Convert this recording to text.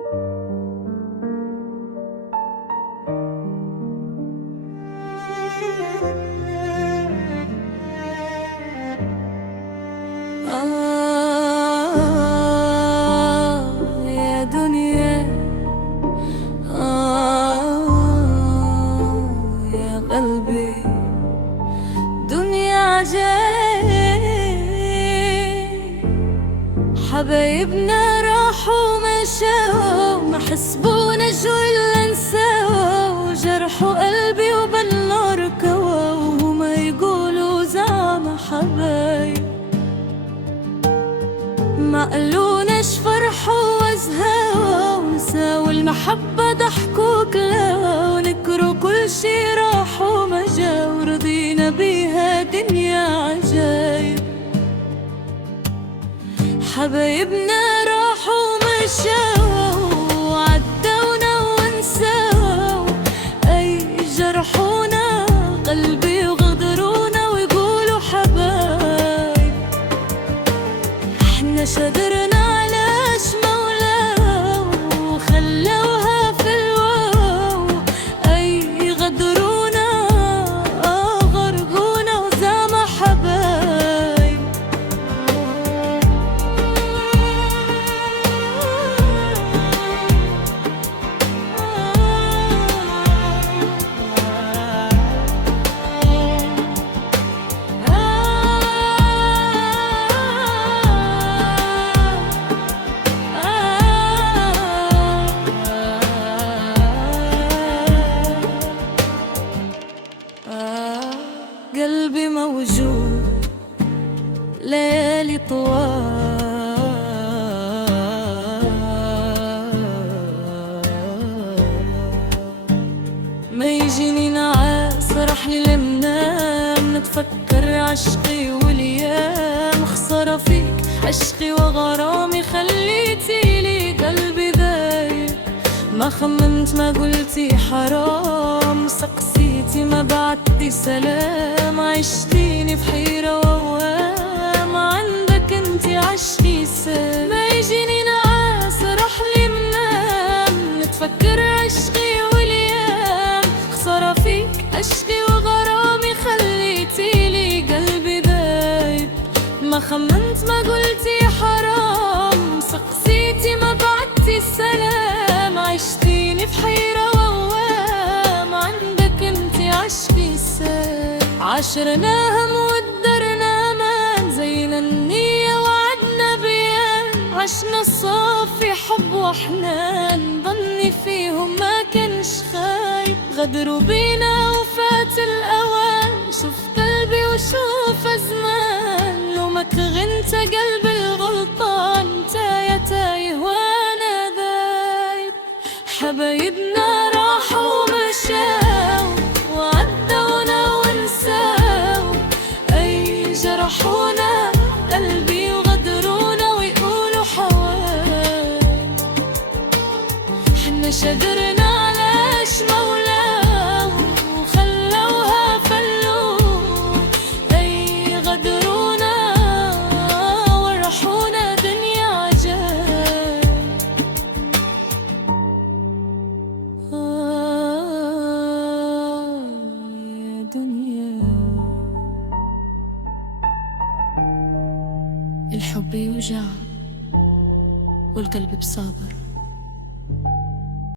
يا دنيا، يا قلبي، دنيا عجيب. حبايبنا راحوا مشاو، ما حسبوناش ولا نساو، جرحوا قلبي وبالنار كوا، وهما يقولوا زعما حبايب. ما قالوناش فرحوا وزهاو، نساو المحبة ضحكوا كلاو، ونكروا كل شي راح وما جا، ورضينا بيها دنيا عجايب. حبايبنا راحوا مشاو، عدونا ونساو، أي جرحونا قلبي وغدرونا ويقولوا حبايب. احنا شدرنا علاش مولاو، وخلوها في الواو، أي غدرونا غرقونا وزعما حبايب. قلبي موجود ليالي طوال، ما يجيني نعاس رحلي لمنام، نتفكر عشقي والايام، خسارة فيك عشقي وغرامي، خليتي لي قلبي ذايب. ما خممت ما قلتي حرام، سقسيتي ما بعتي سلام، عشتيني في حيرة ووام، عندك انتي عشقي سام. ما يجيني نعاس رحلي منام، نتفكر عشقي والايام، خسارة فيك عشقي وغرامي، خليتي لي قلبي ذايب. ما خممت ما قلتي حرام، سقسيتي ما بعتي سلام، عشتيني في حيرة ووام، عندك انتي عشقي سام. عاشرناها مودرنا امان، زينا النية وعدنا بيان، عشنا صافي حب وحنان، ظني فيهم ما كانش خايب، غدروا بينا وفات الاوان، شوف قلبي وشوف زمان، لومك غنت قلبي الغلطان، تايه تايه وانا ذايب. حبايبنا راحوا مشاو، وعدونا ونساو، أي جرحونا قلبي وغدرونا ويقولوا حوايب. حنا شدرنا علاش مولاو، وخلوها فلو، أي غدرونا ورحونا دنيا عجايب. يا دنيا، الحب يوجع والقلب بصابر.